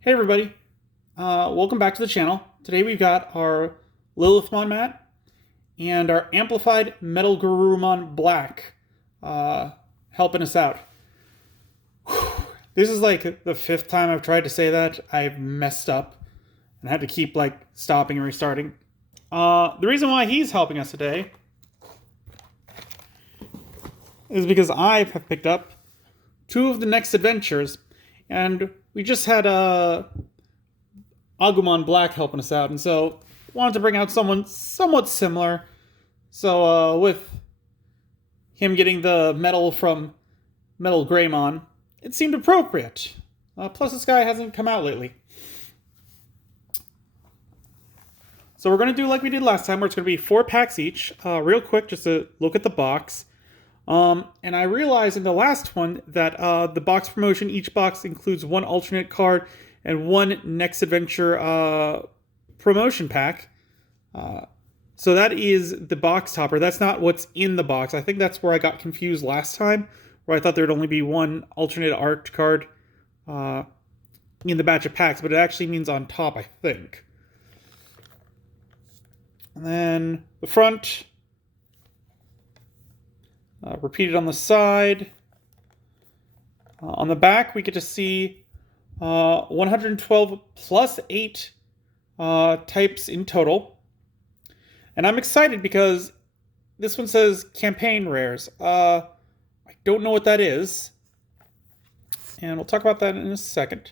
Hey everybody, welcome back to the channel. Today we've got our Lilithmon mat and our amplified Metal Garurumon Black helping us out. Whew. This is like the fifth time I've tried to say that. I've messed up and had to keep like stopping and restarting. The reason why he's helping us today is because I have picked up two of the next adventures, and we just had Agumon Black helping us out, and so wanted to bring out someone somewhat similar. So with him getting the medal from Metal Greymon, it seemed appropriate. Plus, this guy hasn't come out lately. So we're going to do like we did last time, where it's going to be 4 packs each. Real quick, just to look at the box. And I realized in the last one that the box promotion, each box includes 1 alternate card and 1 Next Adventure promotion pack. So that is the box topper. That's not what's in the box. I think that's where I got confused last time, where I thought there would only be 1 alternate art card in the batch of packs, but it actually means on top, I think. And then the front, repeated on the side. On the back, we get to see 112 plus 8 types in total. And I'm excited because this one says campaign rares. I don't know what that is, and we'll talk about that in a second.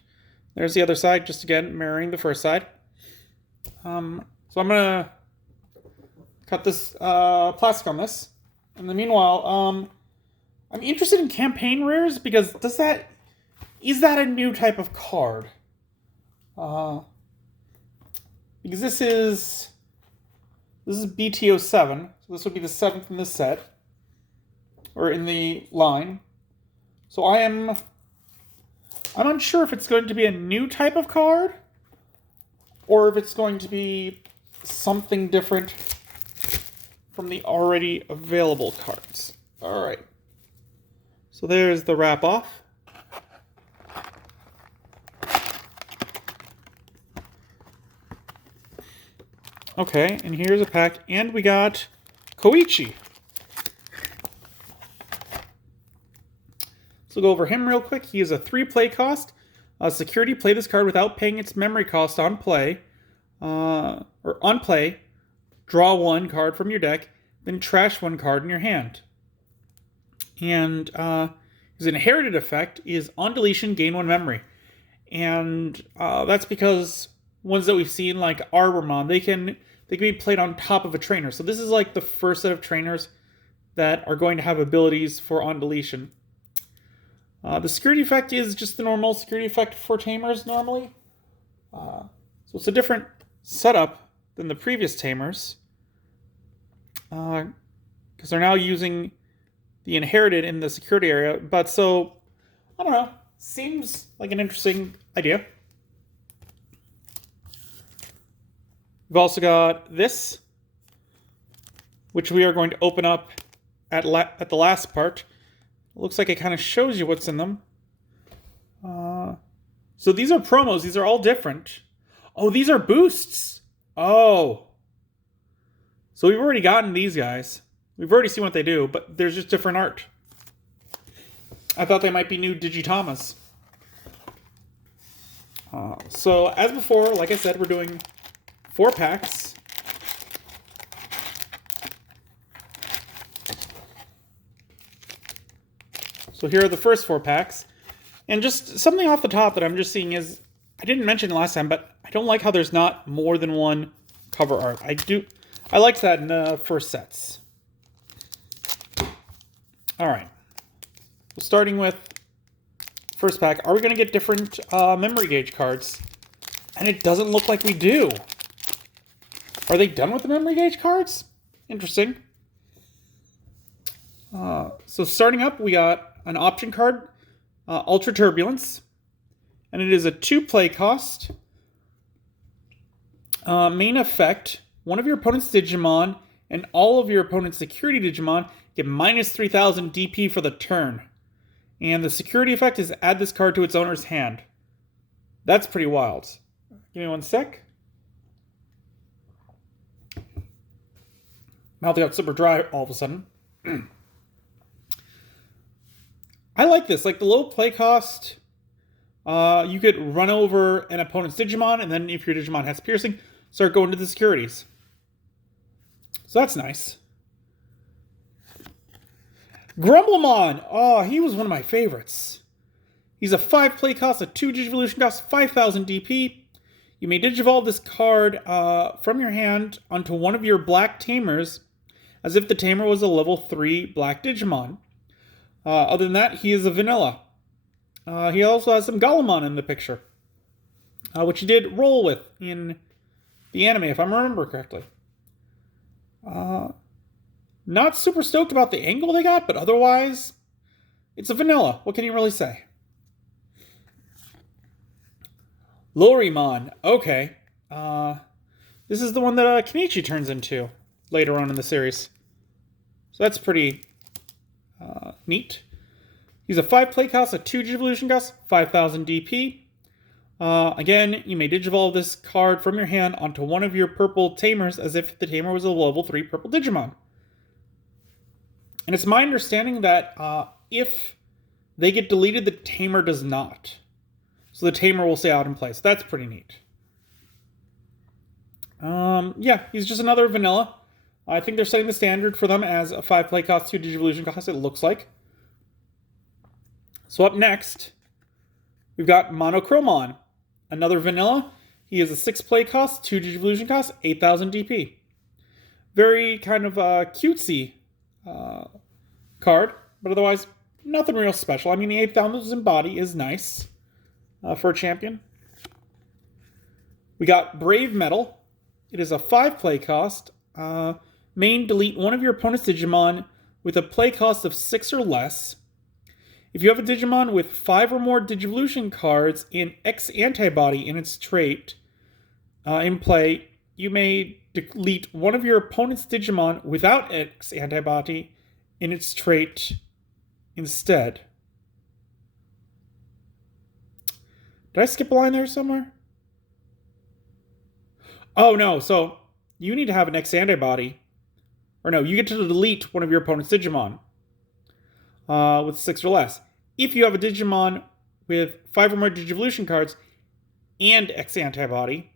There's the other side, just again mirroring the first side. So I'm gonna cut this plastic on this. In the meanwhile, I'm interested in campaign rares because is that a new type of card? Because this is BTO7, so this would be the 7th in this set, or in the line. So I'm unsure if it's going to be a new type of card, or if it's going to be something different from the already available cards. Alright. So there's the wrap off. Okay, and here's a pack, and we got Koichi. So we'll go over him real quick. He is a 3 play cost. Security, play this card without paying its memory cost on play. Or on play, draw 1 card from your deck, then trash 1 card in your hand. And his inherited effect is on deletion, gain 1 memory. And that's because ones that we've seen, like Arbormon, they can be played on top of a trainer. So this is like the first set of trainers that are going to have abilities for on deletion. The security effect is just the normal security effect for tamers normally. So it's a different setup than the previous tamers, because they're now using the inherited in the security area. But so, I don't know, seems like an interesting idea. We've also got this, which we are going to open up at the last part. It looks like it kind of shows you what's in them. So these are promos. These are all different. Oh, these are boosts. Oh. So we've already gotten these guys. We've already seen what they do, but there's just different art. I thought they might be new Digitamas. So as before, like I said, we're doing 4 packs. So here are the first 4 packs. And just something off the top that I'm just seeing is, I didn't mention it last time, but I don't like how there's not more than 1 cover art. I liked that in the first sets. Alright. So starting with first pack, are we going to get different memory gauge cards? And it doesn't look like we do. Are they done with the memory gauge cards? Interesting. So starting up, we got an option card, Ultra Turbulence. And it is a 2 play cost. Main effect, one of your opponent's Digimon and all of your opponent's security Digimon get minus 3,000 DP for the turn. And the security effect is add this card to its owner's hand. That's pretty wild. Give me one sec. Mouth got super dry all of a sudden. I like this. Like the low play cost, you could run over an opponent's Digimon, and then if your Digimon has piercing, start going to the securities. So that's nice. Grumblemon! Oh, he was one of my favorites. He's a 5 play cost, a 2 Digivolution cost, 5,000 DP. You may Digivolve this card from your hand onto one of your black tamers, as if the tamer was a level 3 black Digimon. Other than that, he is a vanilla. He also has some Gomon in the picture, which he did roll with in the anime, if I remember correctly. Not super stoked about the angle they got, but otherwise, it's a vanilla. What can you really say? Dorymon. Okay. This is the one that Koichi turns into later on in the series. So that's pretty neat. He's a 5 play cost, a 2 Digivolution cost, 5,000 DP. Again, you may Digivolve this card from your hand onto one of your purple tamers as if the tamer was a level 3 purple Digimon. And it's my understanding that if they get deleted, the tamer does not. So the tamer will stay out in place. That's pretty neat. Yeah, he's just another vanilla. I think they're setting the standard for them as a 5 play cost, 2 Digivolution cost, it looks like. So up next, we've got Monochrome, another vanilla. He is a 6 play cost, 2 Digivolution cost, 8,000 DP. Very kind of cutesy card, but otherwise nothing real special. I mean, the 8,000 body is nice for a champion. We got Brave Metal. It is a 5 play cost. Main, delete one of your opponent's Digimon with a play cost of 6 or less. If you have a Digimon with 5 or more Digivolution cards in X antibody in its trait in play, you may delete one of your opponent's Digimon without X antibody in its trait instead. Did I skip a line there somewhere? Oh no, so you need to have an X antibody. Or no, you get to delete one of your opponent's Digimon with 6 or less. If you have a Digimon with 5 or more Digivolution cards and X antibody,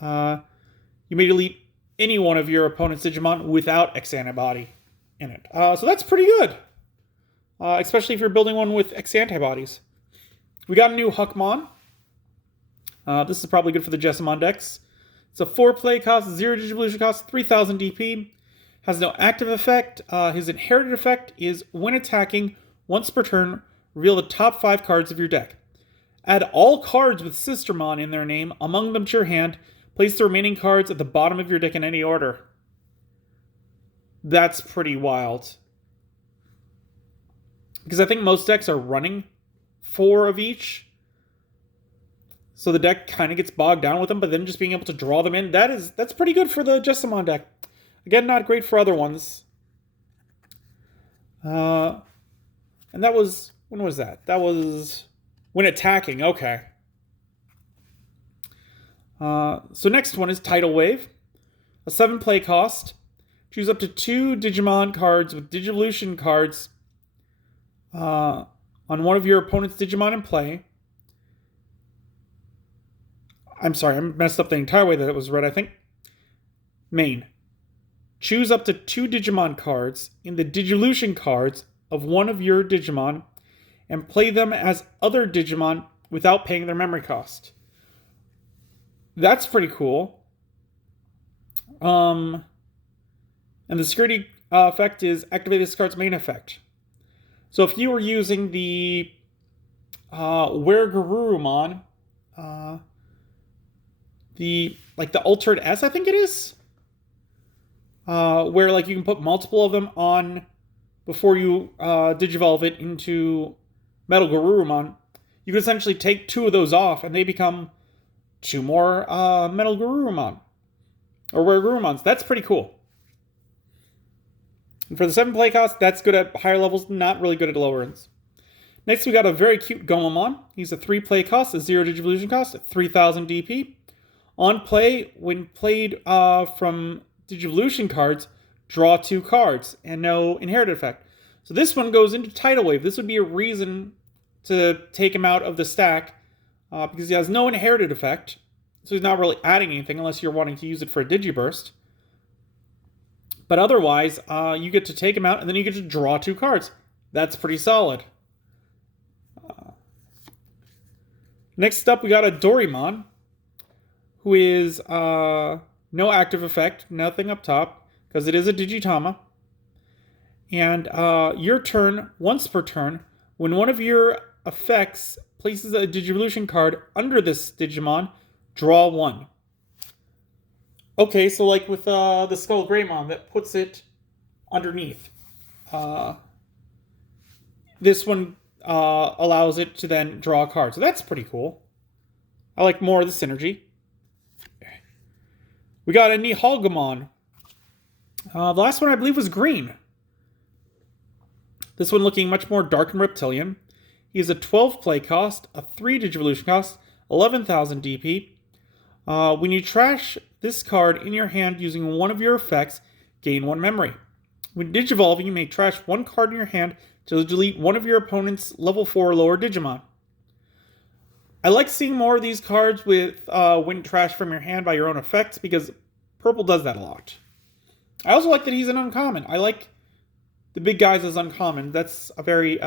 you may delete any one of your opponent's Digimon without X antibody in it. So that's pretty good, especially if you're building one with X antibodies. We got a new Huckmon. This is probably good for the Jessamon decks. It's a 4 play cost, 0 Digivolution cost, 3,000 DP. Has no active effect. His inherited effect is when attacking, once per turn, reveal the top 5 cards of your deck. Add all cards with Sistermon in their name among them to your hand. Place the remaining cards at the bottom of your deck in any order. That's pretty wild. Because I think most decks are running 4 of each. So the deck kind of gets bogged down with them, but then just being able to draw them in, that's pretty good for the Jessamon deck. Again, not great for other ones. And that was... When was that? That was when attacking. Okay. So next one is Tidal Wave. A 7 play cost. Choose up to 2 Digimon cards with Digivolution cards on one of your opponent's Digimon in play. I'm sorry, I messed up the entire way that it was read, I think. Main. Choose up to 2 Digimon cards in the Digivolution cards of one of your Digimon and play them as other Digimon without paying their memory cost. That's pretty cool. And the security effect is activate this card's main effect. So if you were using the Garurumon, the Altered S, I think it is, where like you can put multiple of them on before you digivolve it into Metal Garurumon, you can essentially take 2 of those off and they become 2 more Metal Garurumon. Or Garurumons. That's pretty cool. And for the 7 play cost, that's good at higher levels, not really good at lower ends. Next, we got a very cute Gomon. He's a 3 play cost, a 0 Digivolution cost, 3000 DP. On play, when played from Digivolution cards, draw 2 cards and no inherited effect. So this one goes into Tidal Wave. This would be a reason to take him out of the stack because he has no inherited effect. So he's not really adding anything unless you're wanting to use it for a Digiburst. But otherwise, you get to take him out and then you get to draw 2 cards. That's pretty solid. Next up, we got a Dorymon, who is no active effect, nothing up top, because it is a Digitama. And your turn, once per turn, when one of your effects places a Digivolution card under this Digimon, draw 1. Okay, so like with the Skull Greymon, that puts it underneath. This one allows it to then draw a card. So that's pretty cool. I like more of the synergy. We got a Gomon. The last one I believe was green. This one looking much more dark and reptilian. He has a 12 play cost, a 3 Digivolution cost, 11,000 DP. When you trash this card in your hand using one of your effects, gain 1 memory. When Digivolving, you may trash 1 card in your hand to delete one of your opponent's level 4 or lower Digimon. I like seeing more of these cards with when trash from your hand by your own effects because purple does that a lot. I also like that he's an uncommon. I like the big guys as uncommon. That's a very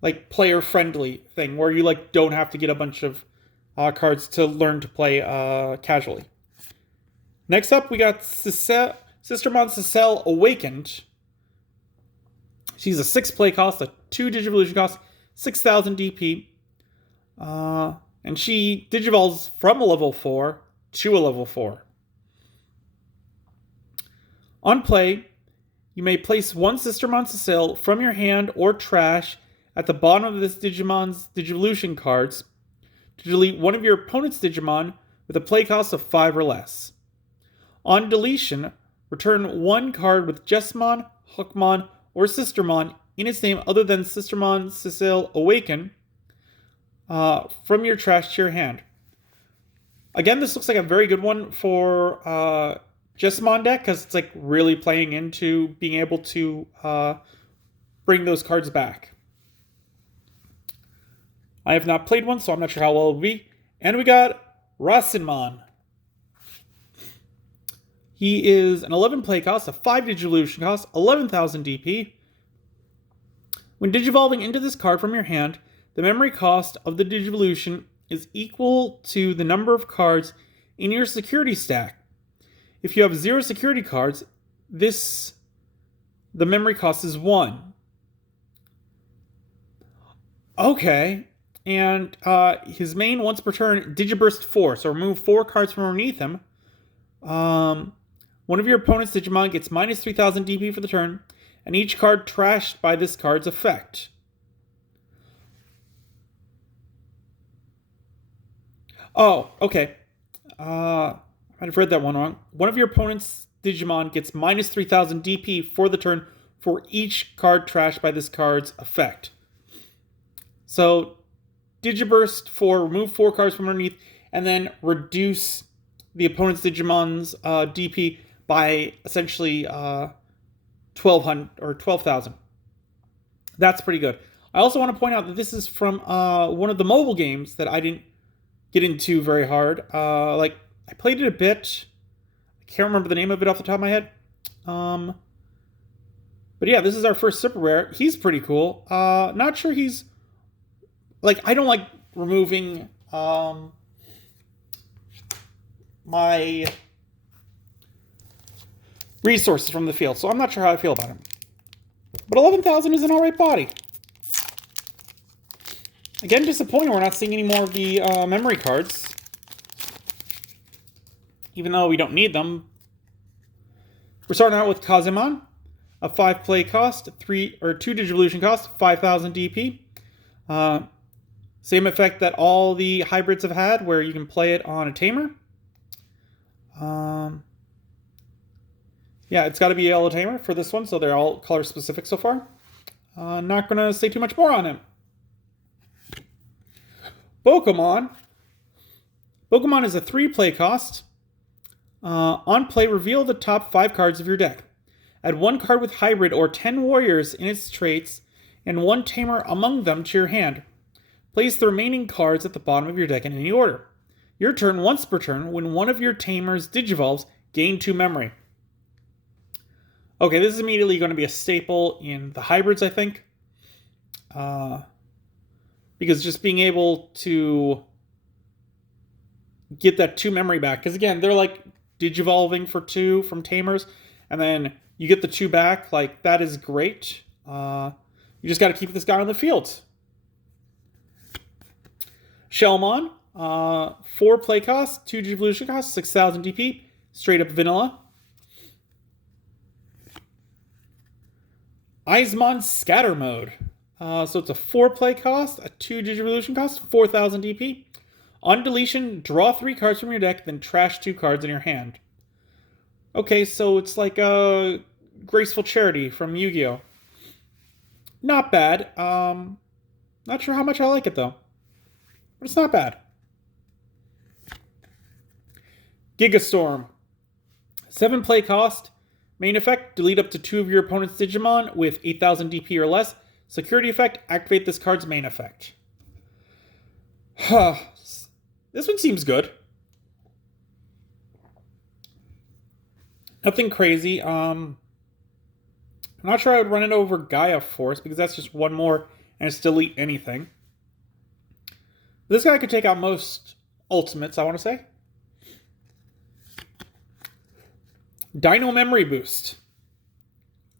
like player-friendly thing where you like don't have to get a bunch of cards to learn to play casually. Next up, we got Sistermon Cecile Awakened. She's a 6 play cost, a 2 Digivolution cost, 6,000 DP. And she digivolves from a level 4 to a level 4. On play, you may place 1 Sistermon Cecile from your hand or trash at the bottom of this Digimon's Digivolution cards to delete one of your opponent's Digimon with a play cost of 5 or less. On deletion, return 1 card with Jessamon, Hookmon, or Sistermon in its name other than Sistermon Cecile Awaken from your trash to your hand. Again, this looks like a very good one for Jessamon deck because it's like really playing into being able to bring those cards back. I have not played one, so I'm not sure how well it will be. And we got Rasamon. He is an 11 play cost, a 5 Digivolution cost, 11,000 DP. When digivolving into this card from your hand, the memory cost of the Digivolution is equal to the number of cards in your security stack. If you have 0 security cards, the memory cost is 1. Okay. And his main, once per turn, Digiburst 4. So remove 4 cards from underneath him. One of your opponent's Digimon gets minus 3,000 DP for the turn, and each card trashed by this card's effect. Oh, okay. I might have read that one wrong. One of your opponent's Digimon gets minus 3,000 DP for the turn for each card trashed by this card's effect. So Digiburst 4, remove 4 cards from underneath, and then reduce the opponent's Digimon's DP by essentially 1,200 or 12,000. That's pretty good. I also want to point out that this is from one of the mobile games that I didn't get into very hard. Like I played it a bit. I can't remember the name of it off the top of my head. But yeah, this is our first super rare. He's pretty cool. Not sure he's like, I don't like removing my resources from the field, so I'm not sure how I feel about him. But 11,000 is an alright body. Again, disappointing we're not seeing any more of the memory cards. Even though we don't need them. We're starting out with Kazemon, a 5 play cost, 2 Digivolution cost, 5,000 DP. Same effect that all the hybrids have had, where you can play it on a tamer. Yeah, it's got to be a yellow tamer for this one, so they're all color specific so far. Not going to say too much more on him. Bulkmon. Bulkmon is a 3-play cost. On play, reveal the top 5 cards of your deck. Add 1 card with hybrid or 10 warriors in its traits, and 1 tamer among them to your hand. Place the remaining cards at the bottom of your deck in any order. Your turn, once per turn, when one of your tamers digivolves, gain 2 memory. Okay, this is immediately going to be a staple in the hybrids, I think. Because just being able to get that 2 memory back, because again, they're like digivolving for 2 from tamers, and then you get the 2 back, like that is great. You just got to keep this guy on the field. Shellmon, 4 play cost, 2 evolution cost, 6,000 DP, straight up vanilla. Eismon Scatter Mode. So it's a 4 play cost, a 2 evolution cost, 4,000 DP. On deletion, draw 3 cards from your deck, then trash 2 cards in your hand. Okay, so it's like a Graceful Charity from Yu-Gi-Oh! Not bad. Not sure how much I like it, though. But it's not bad. Gigastorm. 7 play cost. Main effect, delete up to 2 of your opponent's Digimon with 8,000 DP or less. Security effect, activate this card's main effect. This one seems good. Nothing crazy. I'm not sure I would run it over Gaia Force because that's just 1 more and it's delete anything. This guy could take out most ultimates, I want to say. Dino Memory Boost.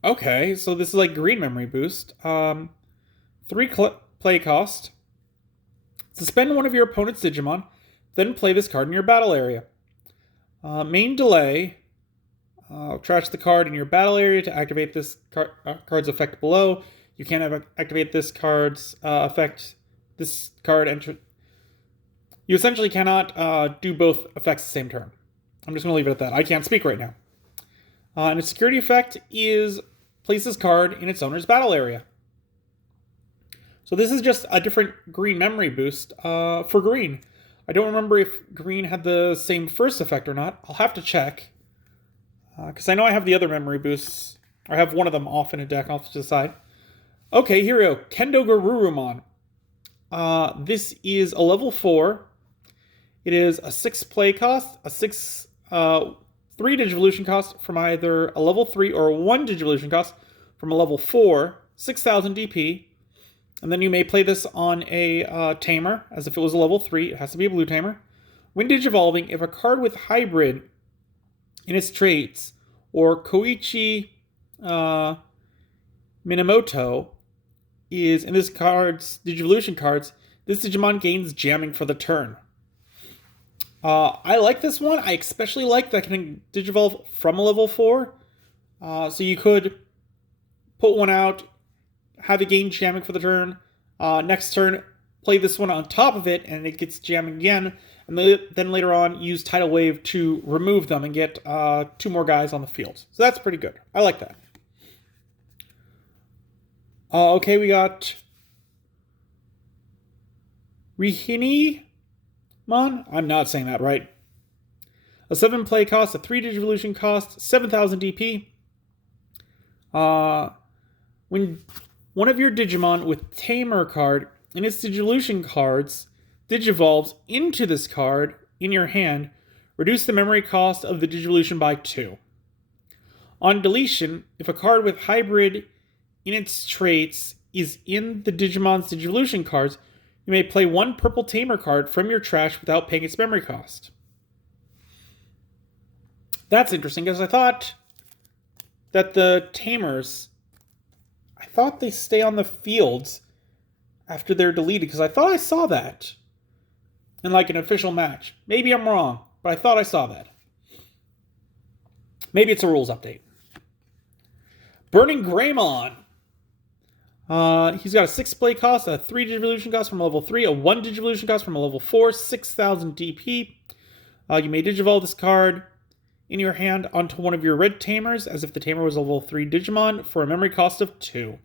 Okay, so this is like green memory boost. 3 play cost. Suspend one of your opponent's Digimon, then play this card in your battle area. Main delay. Trash the card in your battle area to activate this card's effect below. You can't activate this card's effect. This card enter. You essentially cannot do both effects the same turn. I'm just going to leave it at that. I can't speak right now. And its security effect is place this card in its owner's battle area. So this is just a different green memory boost for green. I don't remember if green had the same first effect or not. I'll have to check. Because I know I have the other memory boosts. I have one of them off in a deck off to the side. Okay, here we go. Kendo Garurumon. This is a level 4. It is a 6 play cost, a 3 Digivolution cost from either a level 3 or a 1 Digivolution cost from a level 4, 6,000 DP. And then you may play this on a tamer, as if it was a level 3. It has to be a blue tamer. When Digivolving, if a card with hybrid in its traits, or Koichi Minamoto is in this card's Digivolution cards, this Digimon gains jamming for the turn. I like this one. I especially like that can Digivolve from a level 4. So you could put one out, have it gain jamming for the turn. Next turn, play this one on top of it, and it gets jamming again. And then later on, use Tidal Wave to remove them and get 2 more guys on the field. So that's pretty good. I like that. Okay, we got Rasamon. I'm not saying that right. A 7 play cost, a 3 Digivolution cost, 7,000 DP. When one of your Digimon with Tamer card in its Digivolution cards Digivolves into this card in your hand, reduce the memory cost of the Digivolution by 2. On deletion, if a card with hybrid in its traits is in the Digimon's Digivolution cards, you may play 1 purple Tamer card from your trash without paying its memory cost. That's interesting, because I thought that the Tamers, I thought they stay on the fields after they're deleted, because I thought I saw that in like an official match. Maybe I'm wrong, but I thought I saw that. Maybe it's a rules update. Burning Greymon. He's got a 6 play cost, a 3 Digivolution cost from a level 3, a 1 Digivolution cost from a level 4, 6,000 DP. You may Digivolve this card in your hand onto one of your red tamers as if the tamer was a level 3 Digimon for a memory cost of 2.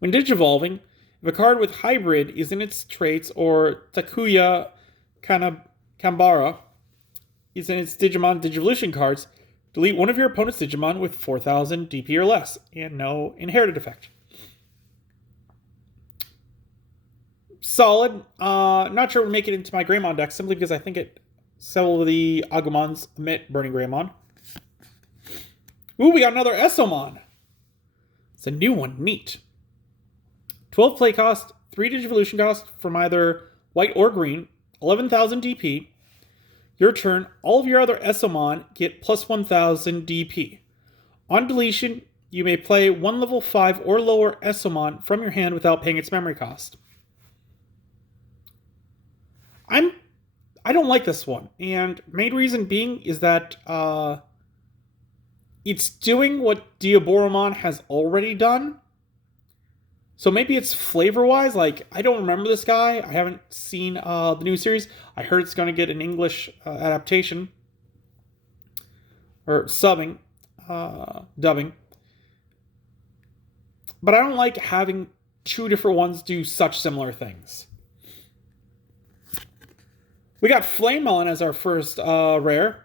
When Digivolving, if a card with Hybrid is in its traits or Takuya Kambara is in its Digimon Digivolution cards, delete one of your opponent's Digimon with 4,000 DP or less, and no inherited effect. Solid. Not sure it would make it into my Greymon deck, simply because I think several of the Agumons emit Burning Greymon. Ooh, we got another Esomon. It's a new one. Neat. 12 play cost, 3 Digivolution cost from either white or green, 11,000 DP. Your turn, all of your other Esomon get plus 1,000 DP. On deletion, you may play one level 5 or lower Esomon from your hand without paying its memory cost. I don't like this one, and main reason being is that it's doing what Dorymon has already done. So maybe it's flavor-wise, like, I don't remember this guy. I haven't seen the new series. I heard it's going to get an English adaptation. Or dubbing. But I don't like having two different ones do such similar things. We got Waymon as our first rare.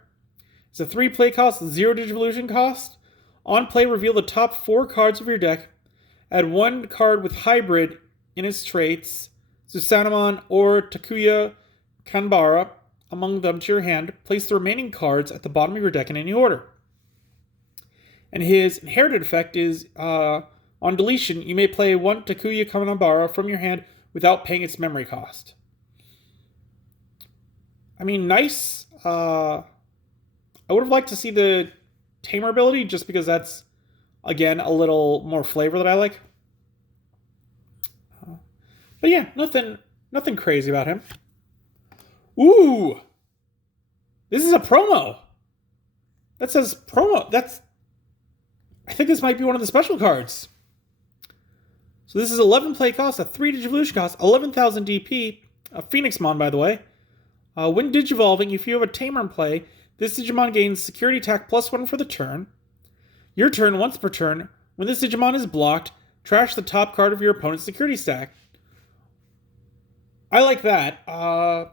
It's a 3 play cost, 0 Digivolution cost. On play, reveal the top 4 cards of your deck. Add 1 card with Hybrid in its traits, Zephyrmon or Takuya Kanbara, among them to your hand. Place the remaining cards at the bottom of your deck in any order. And his inherited effect is, on deletion, you may play 1 Takuya Kanbara from your hand without paying its memory cost. I mean, nice. I would have liked to see the Tamer ability, just because that's, again, a little more flavor that I like. But yeah, nothing crazy about him. Ooh! This is a promo! That says promo. I think this might be one of the special cards. So this is 11 play cost, a 3 Digivolution cost, 11,000 DP. A Phoenixmon, by the way. When Digivolving, if you have a Tamer in play, this Digimon gains Security Attack +1 for the turn. Your turn, once per turn, when this Digimon is blocked, trash the top card of your opponent's security stack. I like that, because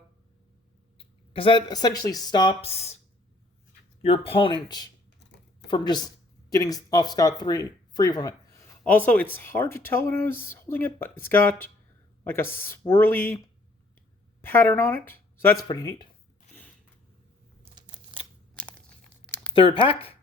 that essentially stops your opponent from just getting off scot-free from it. Also, it's hard to tell when I was holding it, but it's got like a swirly pattern on it, so that's pretty neat. Third pack.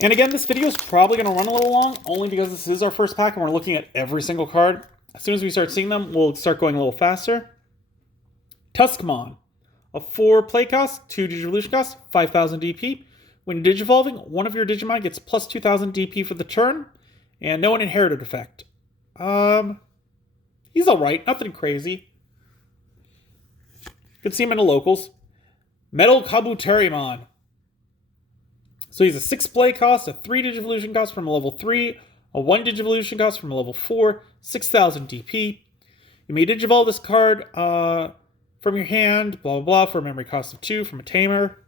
And again, this video is probably going to run a little long, only because this is our first pack and we're looking at every single card. As soon as we start seeing them, we'll start going a little faster. Tuskmon. A 4 play cost, 2 Digivolution cost, 5,000 DP. When Digivolving, one of your Digimon gets plus 2,000 DP for the turn, and no inherited effect. He's alright, nothing crazy. Could see him in the locals. Metal Kabuterimon. So he's a 6 play cost, a 3 Digivolution cost from a level 3, a 1 Digivolution cost from a level 4, 6,000 DP. You may Digivolve this card from your hand, blah, blah, blah, for a memory cost of 2 from a Tamer.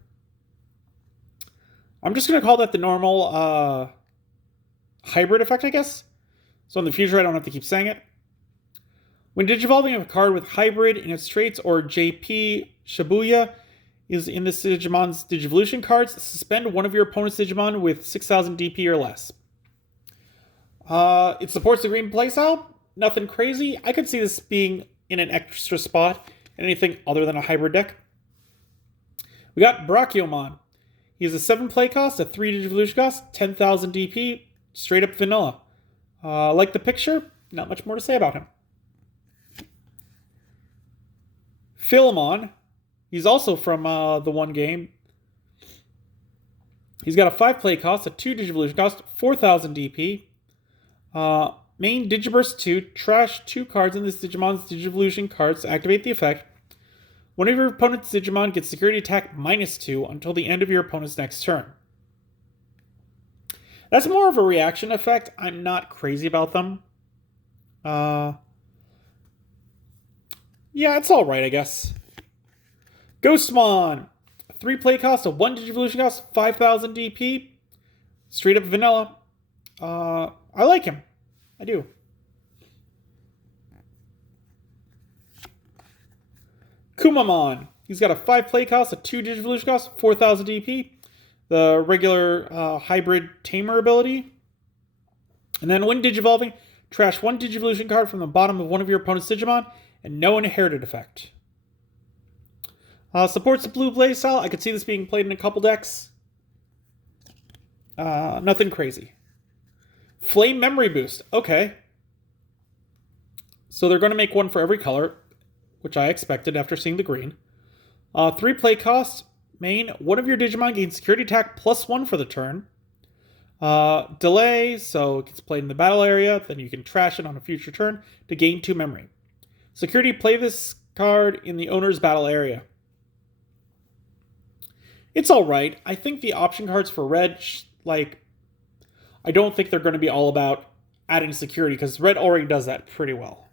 I'm just going to call that the normal hybrid effect, I guess. So in the future, I don't have to keep saying it. When Digivolving a card with Hybrid in its traits or JP Shibuya is in this Digimon's Digivolution cards, suspend one of your opponent's Digimon with 6,000 DP or less. It supports the green playstyle. Nothing crazy. I could see this being in an extra spot in anything other than a hybrid deck. We got Brachiomon. He has a 7 play cost, a 3 Digivolution cost, 10,000 DP, straight up vanilla. Like the picture, not much more to say about him. Philemon. He's also from the one game. He's got a 5 play cost, a 2 Digivolution cost, 4,000 DP. Main Digiburst 2, trash 2 cards in this Digimon's Digivolution cards to activate the effect. One of your opponent's Digimon gets Security Attack -2 until the end of your opponent's next turn. That's more of a reaction effect. I'm not crazy about them. Yeah, it's alright, I guess. Ghostmon! 3 play cost, a 1 Digivolution cost, 5,000 DP. Straight up vanilla. I like him. I do. Kumamon. He's got a 5 play cost, a 2 Digivolution cost, 4,000 DP. The regular hybrid tamer ability. And then when Digivolving, trash 1 Digivolution card from the bottom of one of your opponent's Digimon, and no inherited effect. Supports the blue play style. I could see this being played in a couple decks. Nothing crazy. Flame Memory Boost. Okay. So they're going to make one for every color, which I expected after seeing the green. 3 play cost. Main, one of your Digimon gains security attack +1 for the turn. Delay, so it gets played in the battle area, then you can trash it on a future turn to gain 2 memory. Security, play this card in the owner's battle area. It's alright. I think the option cards for red, I don't think they're going to be all about adding security, because red already does that pretty well.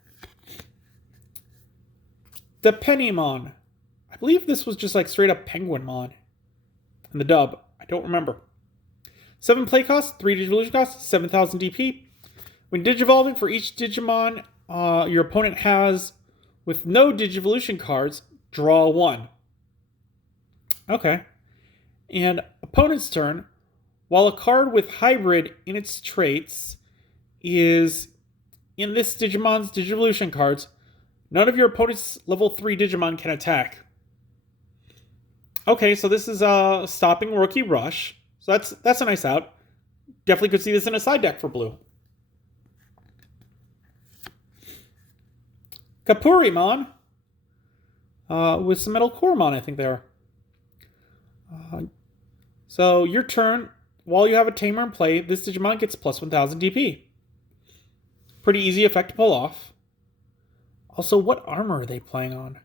The Pennymon. I believe this was just straight up Penguinmon in the dub. I don't remember. 7 play cost, 3 Digivolution cost, 7,000 DP. When Digivolving, for each Digimon your opponent has with no Digivolution cards, draw 1. Okay. And opponent's turn, while a card with hybrid in its traits is in this Digimon's Digivolution cards, none of your opponent's level 3 Digimon can attack. Okay, so this is stopping Rookie Rush. So that's a nice out. Definitely could see this in a side deck for blue. Kapurimon. With some Metal Coremon, I think they are. So your turn, while you have a Tamer in play, this Digimon gets plus 1,000 DP. Pretty easy effect to pull off. Also, what armor are they playing on?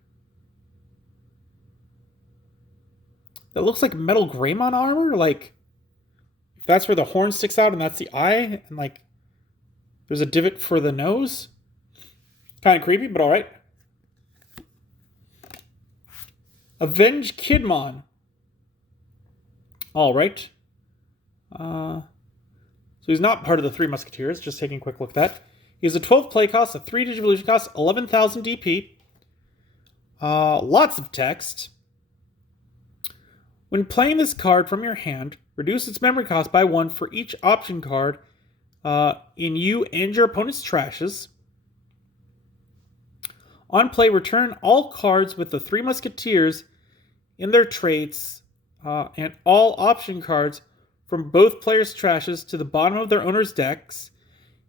That looks like Metal Greymon armor? If that's where the horn sticks out and that's the eye, and there's a divot for the nose? Kind of creepy, but alright. Avenge Kidmon. Alright. So he's not part of the 3 Musketeers, just taking a quick look at that. He has a 12 play cost, a 3 Digivolution cost, 11,000 DP. Lots of text. When playing this card from your hand, reduce its memory cost by 1 for each option card in you and your opponent's trashes. On play, return all cards with the 3 Musketeers in their traits and all option cards from both players' trashes to the bottom of their owner's decks.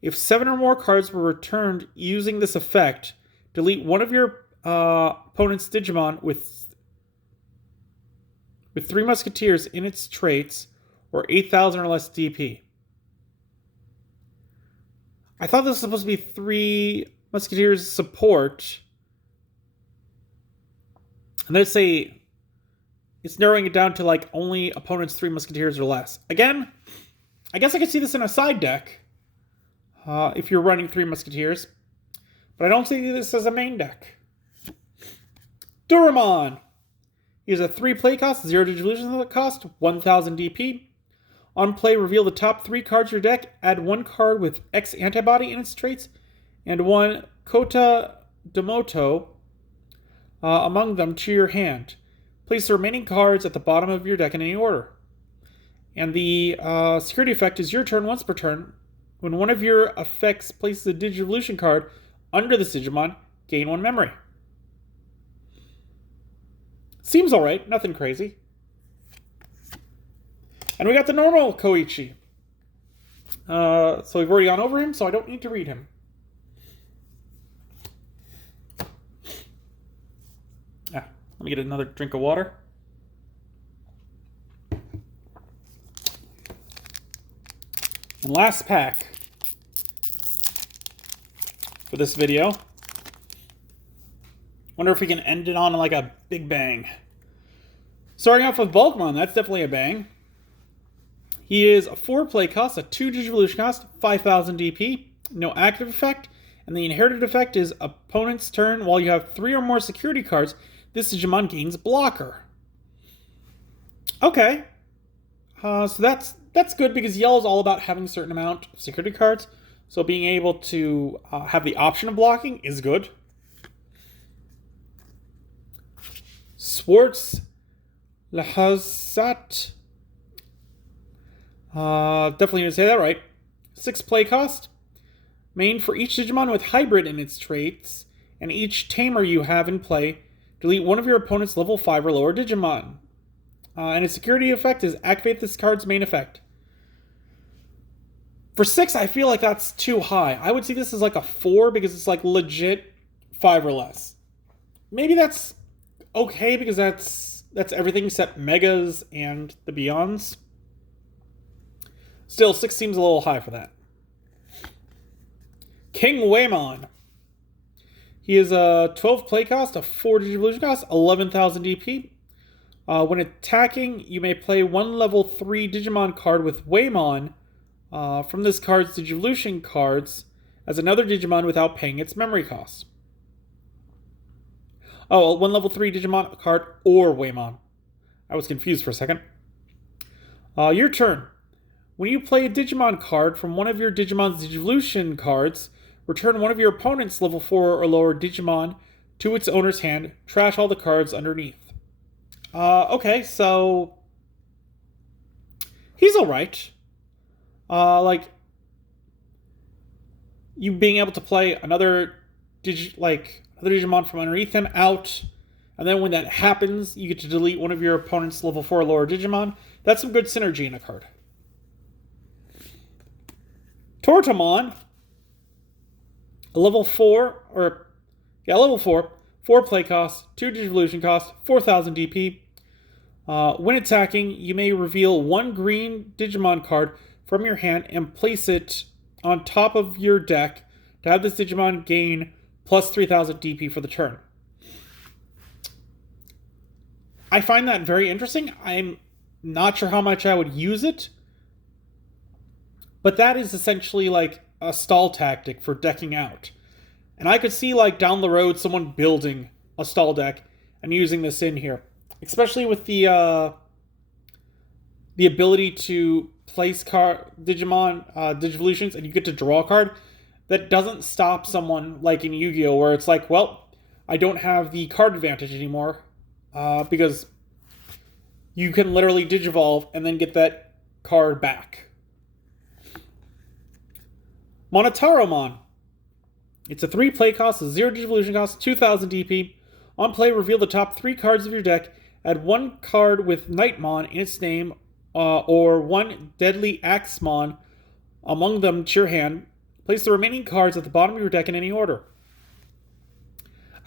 If 7 or more cards were returned using this effect, delete one of your opponent's Digimon with 3 Musketeers in its traits or 8,000 or less DP. I thought this was supposed to be 3 Musketeers support. And let's say it's narrowing it down to only opponent's 3 Musketeers or less. Again, I guess I could see this in a side deck if you're running 3 Musketeers. But I don't see this as a main deck. Dorymon. He has a 3 play cost, 0 Digivolution cost, 1,000 DP. On play, reveal the top 3 cards of your deck, add 1 card with X antibody in its traits, and 1 Kota Demoto among them to your hand. Place the remaining cards at the bottom of your deck in any order. And the security effect is your turn once per turn. When one of your effects places a Digivolution card under the Digimon, gain 1 memory. Seems alright, nothing crazy. And we got the normal Koichi. So we've already gone over him, so I don't need to read him. Let me get another drink of water. And last pack for this video. Wonder if we can end it on a big bang. Starting off with Bulkmon, that's definitely a bang. He is a 4 play cost, a 2 Digivolution cost, 5,000 DP, no active effect, And the inherited effect is opponent's turn. While you have 3 or more security cards, this Digimon gains blocker. Okay. So that's good because yellow is all about having a certain amount of security cards. So being able to have the option of blocking is good. Swartz Lahazat. Definitely going to say that right. 6 play cost. Main for each Digimon with hybrid in its traits, and each tamer you have in play, delete one of your opponent's level 5 or lower Digimon. And its security effect is activate this card's main effect. For 6, I feel like that's too high. I would see this as like a 4 because it's like legit 5 or less. Maybe that's okay because that's everything except Megas and the Beyonds. Still, 6 seems a little high for that. King Waymon. He is a 12 play cost, a 4 Digivolution cost, 11,000 DP. When attacking, you may play one level 3 Digimon card with Waymon from this card's Digivolution cards as another Digimon without paying its memory cost. Oh, one level 3 Digimon card or Waymon. I was confused for a second. Your turn. When you play a Digimon card from one of your Digimon's Digivolution cards, return one of your opponent's level 4 or lower Digimon to its owner's hand. Trash all the cards underneath. Okay, so he's alright. Like, you being able to play another Digimon from underneath him out, and then when that happens, you get to delete one of your opponent's level 4 or lower Digimon. That's some good synergy in a card. Tortomon, level 4, 4 play cost, 2 Digivolution cost, 4,000 DP. When attacking, you may reveal one green Digimon card from your hand and place it on top of your deck to have this Digimon gain plus 3,000 DP for the turn. I find that very interesting. I'm not sure how much I would use it, but that is essentially like a stall tactic for decking out. And I could see like down the road someone building a stall deck and using this in here. Especially with the ability to place Digimon Digivolutions and you get to draw a card. That doesn't stop someone like in Yu-Gi-Oh! Where it's like, well, I don't have the card advantage anymore. Because you can literally Digivolve and then get that card back. Monochrome. It's a 3 play cost, a 0 Digivolution cost, 2,000 DP. On play, reveal the top 3 cards of your deck. Add 1 card with Nightmon in its name, or 1 Deadly Axemon among them to your hand. Place the remaining cards at the bottom of your deck in any order.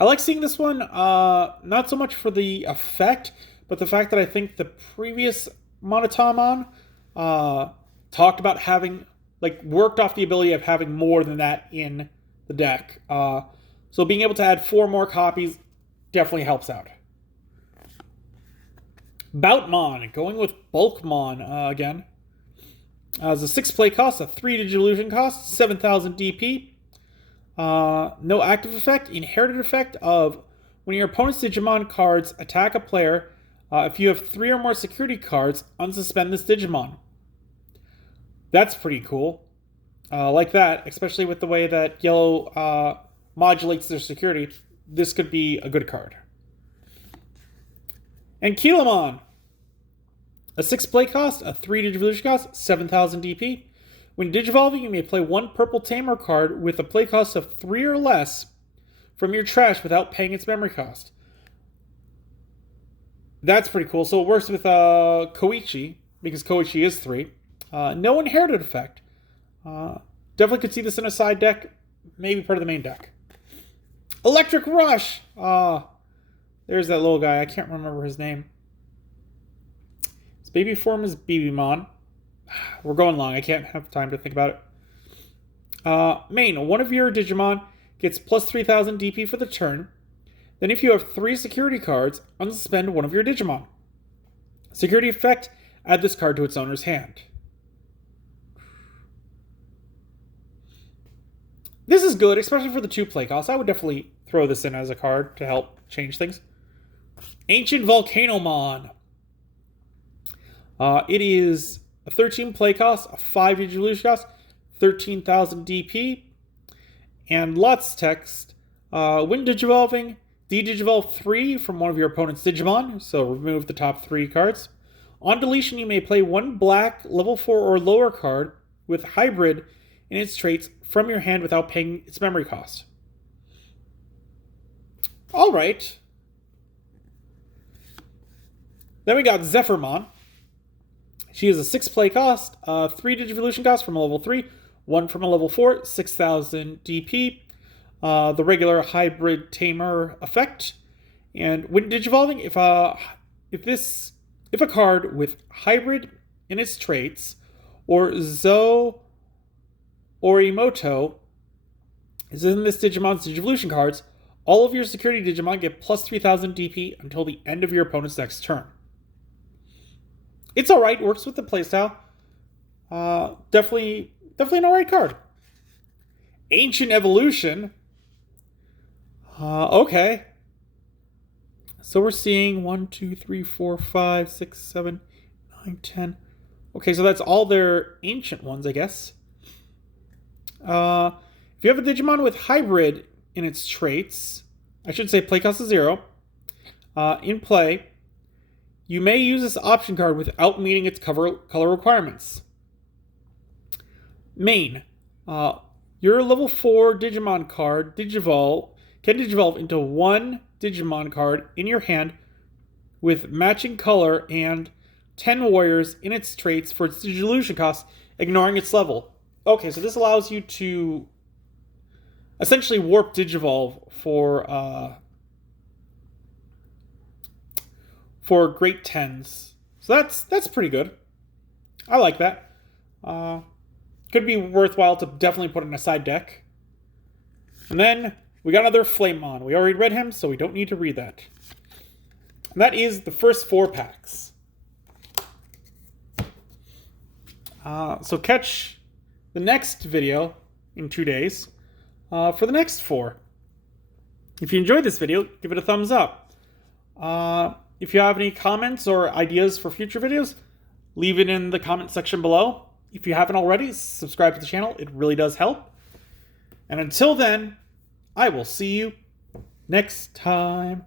I like seeing this one, not so much for the effect, but the fact that I think the previous Monochrome talked about having, worked off the ability of having more than that in the deck. So being able to add 4 more copies definitely helps out. Boutmon, going with Bulkmon again. As a 6 play cost, a 3 Digivolution cost, 7,000 DP. No active effect. Inherited effect of when your opponent's Digimon cards attack a player, if you have 3 or more security cards, unsuspend this Digimon. That's pretty cool. Like that, especially with the way that yellow modulates their security. This could be a good card. And Kilomon. A 6 play cost, a 3 Digivolution cost, 7,000 DP. When Digivolving, you may play 1 purple Tamer card with a play cost of 3 or less from your trash without paying its memory cost. That's pretty cool. So it works with Koichi, because Koichi is 3. No inherited effect. Definitely could see this in a side deck, maybe part of the main deck. Electric Rush! There's that little guy. I can't remember his name. His baby form is Bibimon. We're going long. I can't have time to think about it. Main. One of your Digimon gets plus 3,000 DP for the turn. Then if you have 3 security cards, unsuspend one of your Digimon. Security effect. Add this card to its owner's hand. This is good, especially for the 2 play costs. I would definitely throw this in as a card to help change things. Ancient Volcanomon. It is a 13 play cost, a 5 Digivolution cost, 13,000 DP, and lots of text. When Digivolving, de-Digivolve 3 from one of your opponent's Digimon, so remove the top 3 cards. On deletion, you may play 1 black level 4 or lower card with hybrid in its traits from your hand without paying its memory cost. Alright. Then we got Zephyrmon. She is a 6 play cost, 3 Digivolution cost from a level 3, 1 from a level 4, 6,000 DP. The regular hybrid tamer effect. And when Digivolving, if a card with hybrid in its traits or Zo Orimoto is in this Digimon's Digivolution cards, all of your security Digimon get plus 3,000 DP until the end of your opponent's next turn. It's alright, works with the playstyle. Definitely an alright card. Ancient Evolution. Okay. So we're seeing 1, 2, 3, 4, 5, 6, 7, 9, 10. Okay, so that's all their ancient ones, I guess. If you have a Digimon with hybrid in its traits, I should say play cost is 0, in play, you may use this option card without meeting its color requirements. Main. Your level 4 Digimon card can Digivolve into 1 Digimon card in your hand with matching color and 10 warriors in its traits for its Digivolution cost, ignoring its level. Okay, so this allows you to essentially warp Digivolve for Great 10s. So that's pretty good. I like that. Could be worthwhile to definitely put in a side deck. And then we got another Flamemon. We already read him, so we don't need to read that. And that is the first 4 packs. So catch the next video in 2 days for the next 4. If you enjoyed this video, give it a thumbs up. If you have any comments or ideas for future videos, leave it in the comment section below. If you haven't already, subscribe to the channel. It really does help. And until then, I will see you next time.